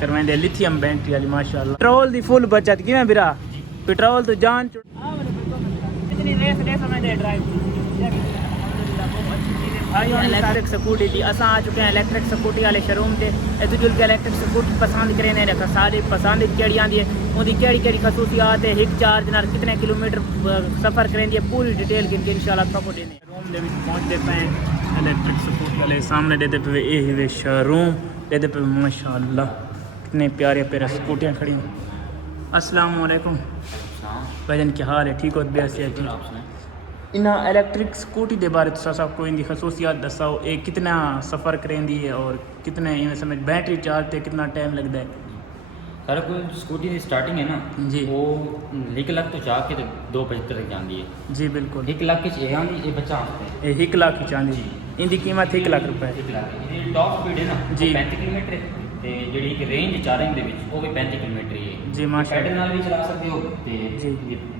करवाएंगे lithium battery वाली माशाल्लाह। पेट्रोल दी फुल बचत किवें बिरा पेट्रोल तो जान इतनी रेस समझदे ड्राइव इलेक्ट्रिक स्कूटी थी अस आ चुके हैं इलेक्ट्रिक स्कूटी वाले शोरूम से इधर जुल के इलेक्ट्रिक स्कूटी पसंद करें सारी पसंद केड़ी आती है उनकी केड़ी खसूसियात है हिट चार्ज नाल कितने किलोमीटर सफ़र करें पूरी डिटेल गिनके इंशाल्लाह आपको देने शोरूम दे विच पहुंचते पे इलेक्ट्रिक स्कूटी वाले सामने देते पे ये शोरूम देते पे माशाल्लाह कितने प्यारे प्यारे स्कूटियाँ खड़ी हैं। अस्सलाम वालेकुम भाईजान क्या हाल है ठीक हो बेहद इन्हें इलेक्ट्रिक स्कूटी के बारे में कोई इनकी खसूसियात दसाओ ये कितना सफ़र करेंदी है और कितने इवें समझ बैटरी चार्ज पे कितना टाइम लगता है। सारा कोई स्कूटी की स्टार्टिंग है ना जी वो 1 लाख तो चाह के 275 तक जाती है जी बिल्कुल 1 लाख की आती ये बच्चा ये 1 लाख की चांदी इनकी कीमत 1 लाख रुपए 1 लाख टॉप स्पीड है ना जी 35 किलोमीटर है ਤੇ ਜਿਹੜੀ ਇੱਕ ਰੇਂਜ ਚਾਰजिंग ਦੇ ਵਿੱਚ ਉਹ ਵੀ 35 ਕਿਲੋਮੀਟਰ ਹੀ ਹੈ जी माशाल्लाह ਪੈਡਲ ਨਾਲ ਵੀ ਚਲਾ ਸਕਦੇ ਹੋ ਤੇ ਜੀ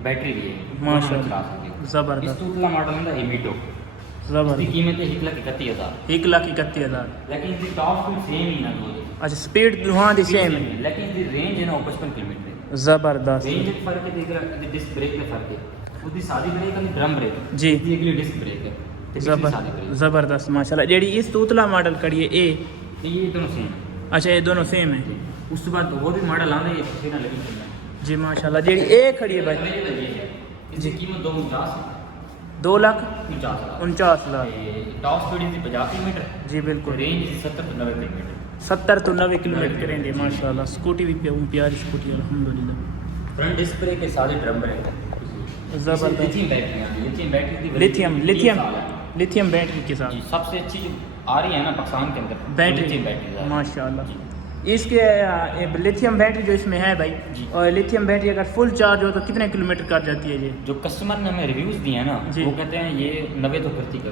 ਬੈਟਰੀ ਵੀ ਹੈ माशाल्लाह ਚਲਾ ਸਕਦੇ ਹੋ ਇਸ ज़बरदस्त ਤੋਂ ਅਗਲਾ ਮਾਡਲ ਹੁੰਦਾ ਹੈ ਮੀਟੋ इसकी ज़बरदस्त कीमत है 1,31,000 1,31,000 लेकिन इसकी टॉप स्पीड सेम ही ना दो अच्छा स्पीड हाँ दी सेम है लेकिन इसकी रेंज है ना 55 किलोमीटर है ज़बरदस्त रेंज में फर्क है देख रहा डिस्क ब्रेक में फर्क है उसकी सादी ब्रेक है ड्रम ब्रेक जी इसकी अगली डिस्क ब्रेक है ते पिछली सादी ब्रेक ज़बरदस्त माशाल्लाह जेडी इस तूतला मॉडल कड़ी है ये दोनों सेम अच्छा ये दोनों सेम है उस बाद और भी मॉडल आने ये फिर ना लगी चलना जी माशाल्लाह जेडी ए खड़ी है भाई इसकी कीमत 2,49,000 2,49,000 टॉप स्पीड इसकी 50 किलोमीटर जी बिल्कुल range 70 to 90 kilometre 70 to 90 kilometre करेंगे माशाल्लाह स्कूटी भी प्यारी स्कूटी अल्हम्दुलिल्लाह फ्रंट डिस्क ब्रेक के साथ ड्रम ब्रेक है ज़बरदस्त लिथियम बैटरी आती है लिथियम बैटरी की लिथियम बैटरी के साथ सबसे अच्छी जो आ रही है ना पाकिस्तान के अंदर बैटरी माशाल्लाह इसके लिथियम बैटरी जो इसमें है भाई और लिथियम बैटरी अगर फुल चार्ज हो तो कितने किलोमीटर कर जाती है ये जो कस्टमर ने हमें रिव्यूज़ दिए हैं ना वो कहते हैं ये 90 तो करती है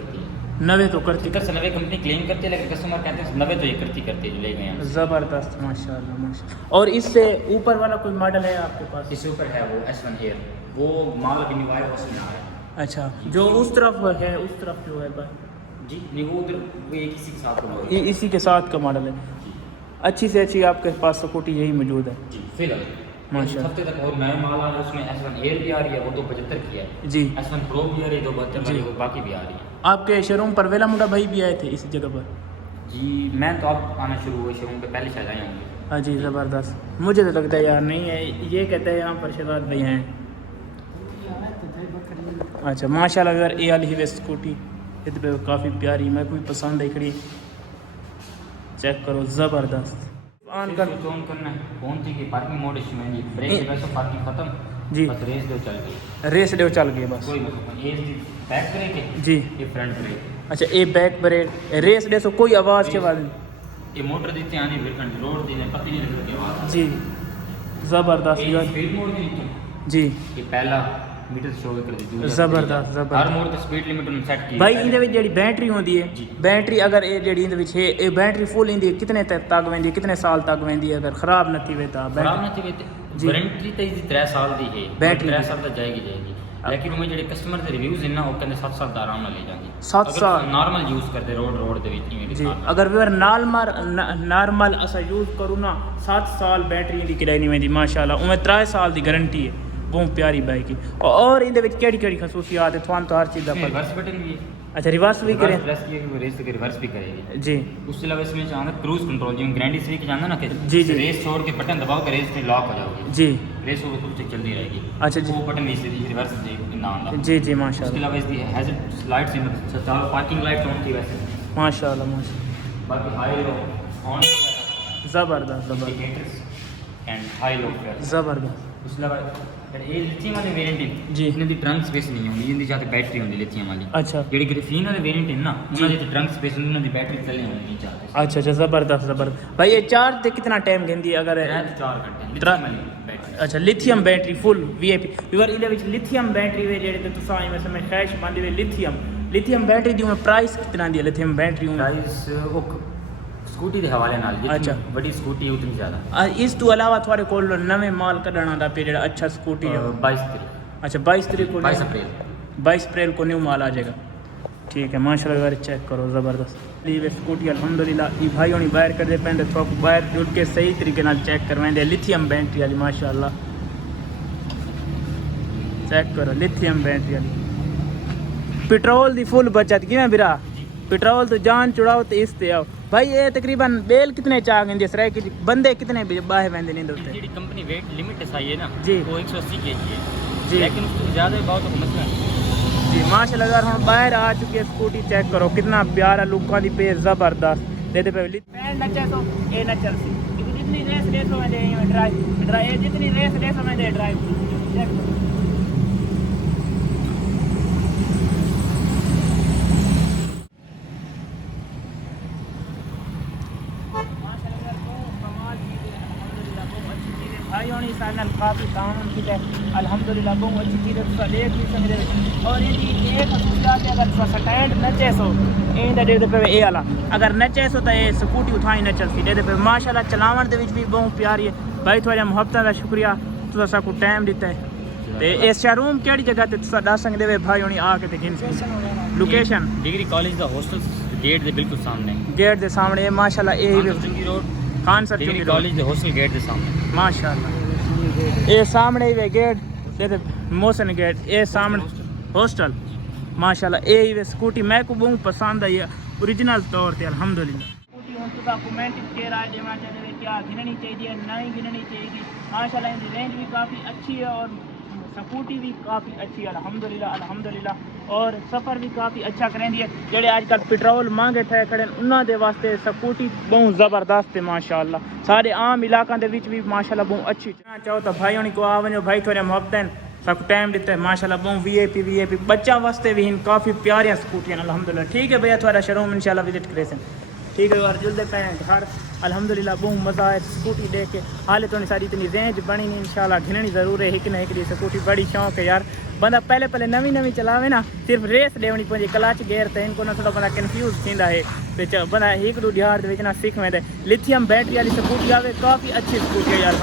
90 तो करती से 90 कंपनी क्लेम करती है लेकिन कस्टमर कहते हैं 90 तो ये करती है जो ले गए हैं ज़बरदस्त माशाल्लाह माशाल्लाह। और इससे ऊपर वाला कोई मॉडल है आपके पास? इससे ऊपर है वो S1 एयर वो माल अभी न्यू आया उसमें आ रहा है। अच्छा जो उस तरफ है उस तरफ जो है भाई जी नहीं वो उधर वो एक इसी के साथ का ये इसी के साथ का मॉडल है अच्छी से अच्छी आपके पास स्कूटी यही मौजूद है जी फिलहाल माशाल्लाह हफ्ते तक और नया माल आ रहा है उसमें S1 एयर भी आ रही है वो 275 की है जी S1 प्रो भी आ रही है 272 वाली वो बाकी भी आ रही है। आपके शोरूम पर वेला मुंडा भाई भी आए थे इस जगह पर? जी मैं तो आप आना शुरू हुए शोरूम पे पहले शायद आए होंगे। हाँ जी ज़बरदस्त मुझे तो लगता है यार नहीं है ये कहते हैं यहाँ पर शहजाद भाई हैं। अच्छा माशाल्लाह यार ये वाली है स्कूटी ये तो काफ़ी प्यारी मैं कोई पसंद है खड़ी चेक करो ज़बरदस्त ऑन कर ऑन करना है कौन सी की पार्किंग मोड इसमें जी ब्रेक के वैसे पार्किंग खत्म जी बस रेस दो चल गई रेस डे चल गई बस कोई मतलब ये बैक ब्रेक है जी ये फ्रंट ब्रेक अच्छा ये बैक ब्रेक रेस डे सो कोई आवाज़ के बाद ये मोटर देते आने फिर कंट्रोल देने पता नहीं लगती आवाज़ जी ज़बरदस्त यार स्पीड मोड भी जी ये पहला मीटर शो कर दी ज़बरदस्त हर मोड ते स्पीड लिमिट उन्होंने सेट की भाई इहदे विच जेहड़ी बैटरी होंदी है बैटरी अगर ये जेहड़ी इहदे विच है ये बैटरी फुल इंदी कितने तक वेंदी कितने साल तक वेंदी अगर खराब न थी वे ता खराब न थी वे वारंटी तो इसकी 3 साल दी है बैटरी 3 साल तक जाएगी लेकिन वो जेहड़े कस्टमर दे रिव्यूज हैं ना वो कहंदे 7 साल दा आराम नाल ले जाएंगे 7 साल नॉर्मल यूज करते रोड दे विच इवें जी अगर वे नॉर्मल असा यूज करूँ ना 7 साल बैटरी इंदी किराई नहीं वेंदी माशाल्लाह उमें 3 साल दी गारंटी है बहुत प्यारी बाइक है और इहदे विच केड़ी खसूसियात है थान तो हर चीज़ दा रिवर्स बटन भी है अच्छा रिवर्स भी करें प्रेस किए कि रेस के रिवर्स भी करेगी जी उसके अलावा इसमें चाहना क्रूज कंट्रोल जिन ग्रैंडी से जाना ना कि जी जी रेस छोड़ के बटन दबाओ कि रेस पे लॉक हो जाओगे जी रेस हो तो चलती रहेगी अच्छा जी वो बटन इस रिवर्स नाम का जी जी माशाल्लाह उसके अलावा इसकी hazard lights in parking lights on थी वैसे माशाल्लाह माशाल्लाह बाकी हाई लो ऑन ज़बरदस्त इंडिकेटर्स एंड हाई लो ज़बरदस्त उसके अलावा ये लिथियम वाले वेरिएंट जी इन्हां दी ट्रंक स्पेस नहीं होंदी इनदी जाते बैटरी होंदी लिथियम वाली अच्छा जेडी ग्राफीन वाले वेरिएंट है ना उन्हां दी ट्रंक स्पेस उन्हां दी बैटरी चलनी होंदी चाहते अच्छा अच्छा ज़बरदस्त भाई ये चार्ज ते कितना टाइम लेंदी अगर 4 घंटे लिथियम वाली बैटरी अच्छा लिथियम बैटरी फुल वीआईपी अगर इहदे विच लिथियम बैटरी वे जेहड़े ते तुसां इवें समय खैश पांदे वे लिथियम बैटरी दी प्राइस कितना दी लिथियम बैटरी प्राइस वो स्कूटी के हवाले नाल अच्छा बड़ी स्कूटी उतनी ज़्यादा इस तो अलावा थोड़े कोल नवे माल कढण दा पे जेड़ा अच्छा स्कूटी है 22 तारीख अच्छा 22 तारीख को 22 अप्रैल 22 अप्रैल को न्यू माल आ जाएगा ठीक है माशाल्लाह यार चेक करो ज़बरदस्त वे स्कूटी अल्हम्दुलिल्लाह ये भाई होनी बाहर कर दे पेंदे तो बाहर जुड़ के सही तरीके नाल चेक करवाएंदे लिथियम बैटरी वाली माशाअल्लाह चेक करो लिथियम बैटरी वाली पेट्रोल दी फुल बचत किवें बिरा पेट्रोल तो जान चुड़ाओ तो इस ते आओ भाई ये तकरीबन बेल कितने चाह गए जिस तरह की बंदे कितने बाहे वेंदे नहीं दोते जी कंपनी वेट लिमिट है ना जी वो 180 kg है जी लेकिन उससे ज़्यादा बहुत मसला है जी माशाल्लाह यार हम बाहर आ चुके हैं स्कूटी चेक करो कितना प्यारा लुका दी पे जबरदस्त देते पे पैन न चलो ए न चलसी जितनी रेस रेस में दे ड्राइव जितनी रेस रेस में दे ड्राइव चेक करो भाई होनी सानल काफ़ी काम की है अल्हम्दुलिल्लाह बहुत अच्छी चीज़ है देख भी सकते और ये एक खसूसियात है अगर स्टैंड न चेसो इंदा दे पे ए वाला अगर न चेसो तो ये स्कूटी उठाई न चलती दे पे माशाल्लाह चलावन दे विच भी बहुत प्यारी है भाई थोड़ा मुहब्बत का शुक्रिया तुसा साकू टाइम दिता है ते इस शोरूम केड़ी जगह ते तुसा दस सकदे वे भाई होनी आके ते गिन लोकेशन डिग्री कॉलेज का हॉस्टल गेट के बिल्कुल सामने गेट दे सामने माशाल्लाह ए चुंगी रोड खान सर डिग्री चुंगी कॉलेज के हॉस्टल गेट के सामने माशाल्लाह ये सामने ही वे गेट दे मोहसन गेट ये सामने हॉस्टल माशाल्लाह ये ही वे स्कूटी मैं को बहुत पसंद आई है ओरिजिनल तौर पे अल्हम्दुलिल्लाह स्कूटी हुन तुसा कमेंट के राय देना चाहते क्या गिननी चाहिए नहीं गिननी चाहिए माशाल्लाह इनकी रेंज भी काफ़ी अच्छी है और स्कूटी भी काफ़ी अच्छी है अल्हम्दुलिल्लाह अल्हम्दुलिल्लाह और सफ़र भी काफ़ी अच्छा करेंदी है जेडे आजकल पेट्रोल महंगे थे खड़े उन्होंने दे वास्ते स्कूटी बहुत ज़बरदस्त है माशाल्लाह सारे आम इलाकों के विच भी माशाल्लाह बहुत अच्छी चाहो तो भाई होनी को आ वनो भाई थोड़े मुहब्बत सब टाइम दिता है माशाल्लाह बहुत वीआईपी बच्चा वास्ते भी काफ़ी प्यारियां स्कूटियां अल्हम्दुलिल्लाह ठीक है भैया थोड़ा शोरूम इंशाल्लाह विजिट करे ठीक है यार जुल्दे पे घर अल्हम्दुलिल्लाह बहुत मज़ा आया स्कूटी देख के हाले तो सारी इतनी रेंज बनी नहीं इंशाल्लाह घिननी ज़रूर है एक ना एक स्कूटी बड़ी शौक है यार बंदा पहले नवी चलावे ना सिर्फ रेस देवनी पवंदी क्लच गेयर तो इनको ना थोड़ा बंदा कन्फ्यूज थींदा है बंदा एक दो दिहाड़ ना सीख में लिथियम बैटरी वाली स्कूटी आवे काफ़ी अच्छी स्कूटी है यार।